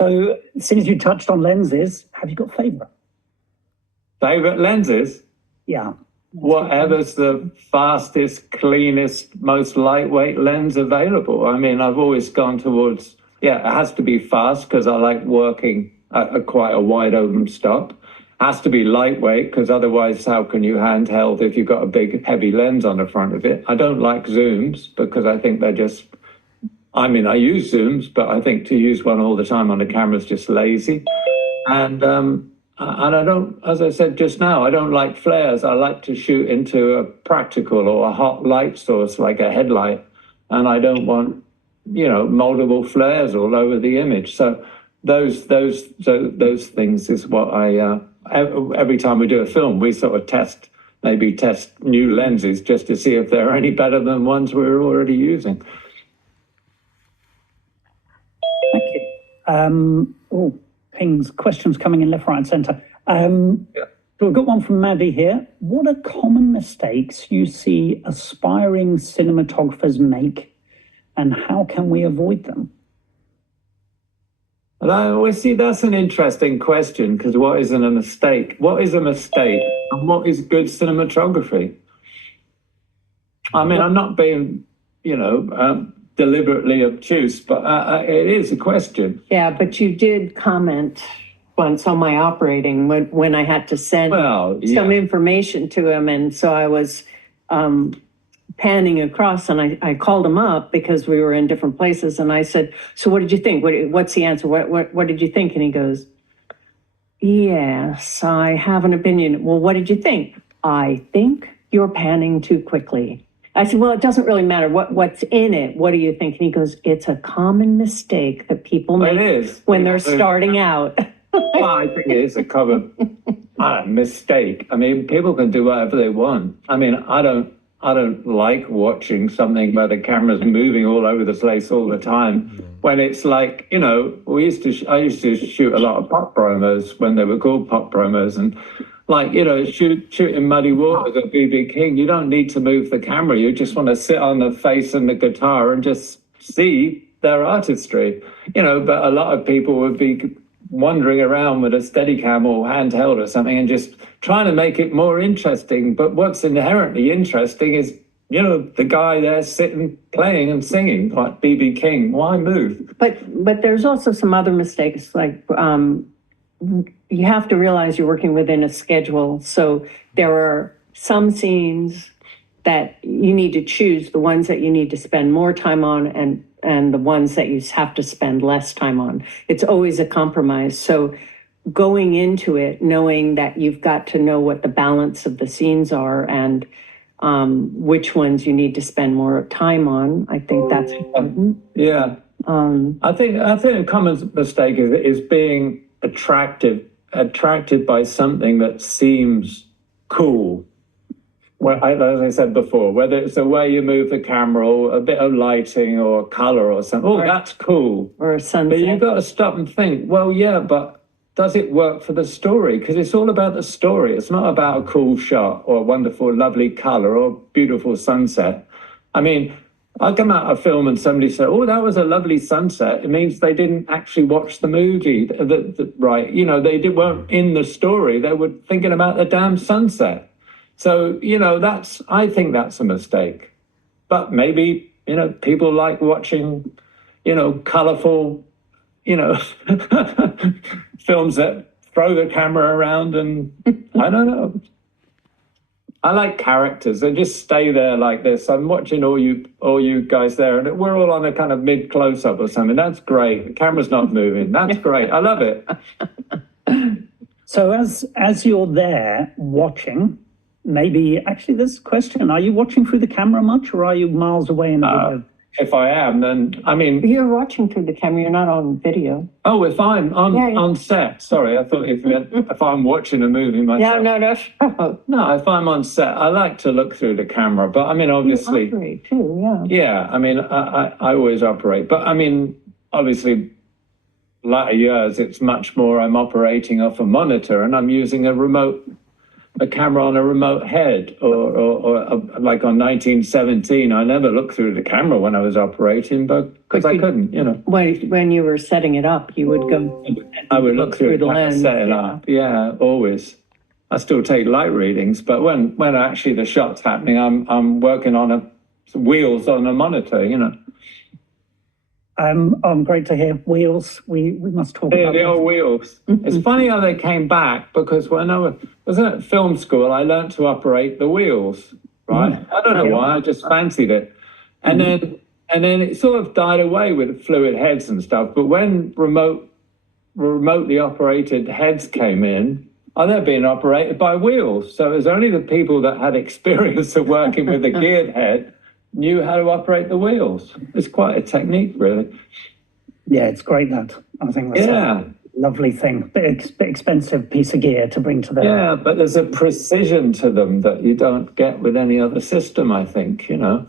So, since you touched on lenses, have you got favorite? Favorite lenses? Yeah. Whatever's the fastest, cleanest, most lightweight lens available. I mean, I've always gone towards, yeah, it has to be fast because I like working at quite a wide open stop. Has to be lightweight because otherwise, how can you handheld if you've got a big, heavy lens on the front of it? I don't like zooms because I think they're just, I mean, I use zooms, but I think to use one all the time on the camera is just lazy. And I don't, as I said just now, I don't like flares. I like to shoot into a practical or a hot light source like a headlight. And I don't want, you know, multiple flares all over the image. So those things is what every time we do a film, we sort of test new lenses just to see if they're any better than ones we're already using. Thank you. Pings, questions coming in left, right, and centre. So we've got one from Maddie here. What are common mistakes you see aspiring cinematographers make, and how can we avoid them? Well, see, that's an interesting question because what isn't a mistake? What is a mistake, and what is good cinematography? I mean, I'm not being, you know, deliberately obtuse, but it is a question. Yeah, but you did comment once on my operating when I had to send some information to him, and so I was panning across, and I called him up because we were in different places, and I said, "So what did you think? What's the answer? What did you think?" And he goes, "Yes, I have an opinion." "Well, what did you think?" "I think you're panning too quickly." I said, "Well, it doesn't really matter what's in it. What do you think?" And he goes, "It's a common mistake that people make when they're starting out." Well, I think it is a common mistake. I mean, people can do whatever they want. I mean, I don't like watching something where the camera's moving all over the place all the time. When it's like, you know, I used to shoot a lot of pop promos when they were called pop promos, and like, you know, shooting Muddy Waters or BB King, you don't need to move the camera. You just want to sit on the face and the guitar and just see their artistry, you know. But a lot of people would be wandering around with a Steadicam or handheld or something and just trying to make it more interesting. But what's inherently interesting is, you know, the guy there sitting, playing and singing like BB King. Why move? But there's also some other mistakes, like you have to realize you're working within a schedule. So there are some scenes that you need to choose, the ones that you need to spend more time on, and the ones that you have to spend less time on. It's always a compromise. So going into it, knowing that you've got to know what the balance of the scenes are and which ones you need to spend more time on, I think that's important. Yeah. I think a common mistake is being attracted by something that seems cool. Well, as I said before, whether it's the way you move the camera or a bit of lighting or color or something, that's cool. Or a sunset. But you've got to stop and think, well, yeah, but does it work for the story? Because it's all about the story. It's not about a cool shot or a wonderful, lovely color or beautiful sunset. I mean, I come out of a film and somebody said, "Oh, that was a lovely sunset." It means they didn't actually watch the movie, right? You know, weren't in the story. They were thinking about the damn sunset. So, you know, I think that's a mistake. But maybe, you know, people like watching, you know, colorful, you know, films that throw the camera around, and I don't know. I like characters. They just stay there like this. I'm watching all you guys there, and we're all on a kind of mid close-up or something. That's great. The camera's not moving. That's great. I love it. So as you're there watching, maybe actually this question, are you watching through the camera much, or are you miles away in the video? If I am, then, I mean... You're watching through the camera, you're not on video. Oh, if I'm on set. Sorry, I thought if I'm watching a movie myself. No. No, if I'm on set, I like to look through the camera. But I mean, obviously... You operate too, yeah. Yeah, I mean, I always operate. But I mean, obviously, latter years, it's much more I'm operating off a monitor and I'm using a remote a camera on a remote head like on 1917. I never looked through the camera when I was operating, but because I couldn't, you know. When you were setting it up, you would go. I would look through the lens, set it yeah. up. Yeah, always. I still take light readings, but when actually the shot's happening, I'm working on wheels on a monitor, you know. Great to hear. Wheels. We must talk Yeah, about the old wheels. It's funny how they came back, because when I was at film school, I learned to operate the wheels, right? I don't know why, I just fancied it. And then it sort of died away with fluid heads and stuff. But when remotely operated heads came in, they're being operated by wheels. So it was only the people that had experience of working with a geared head knew how to operate the wheels. It's quite a technique, really. Yeah, it's great that. I think that's Yeah. a lovely thing. Bit expensive piece of gear to bring to the. Yeah, but there's a precision to them that you don't get with any other system, I think, you know.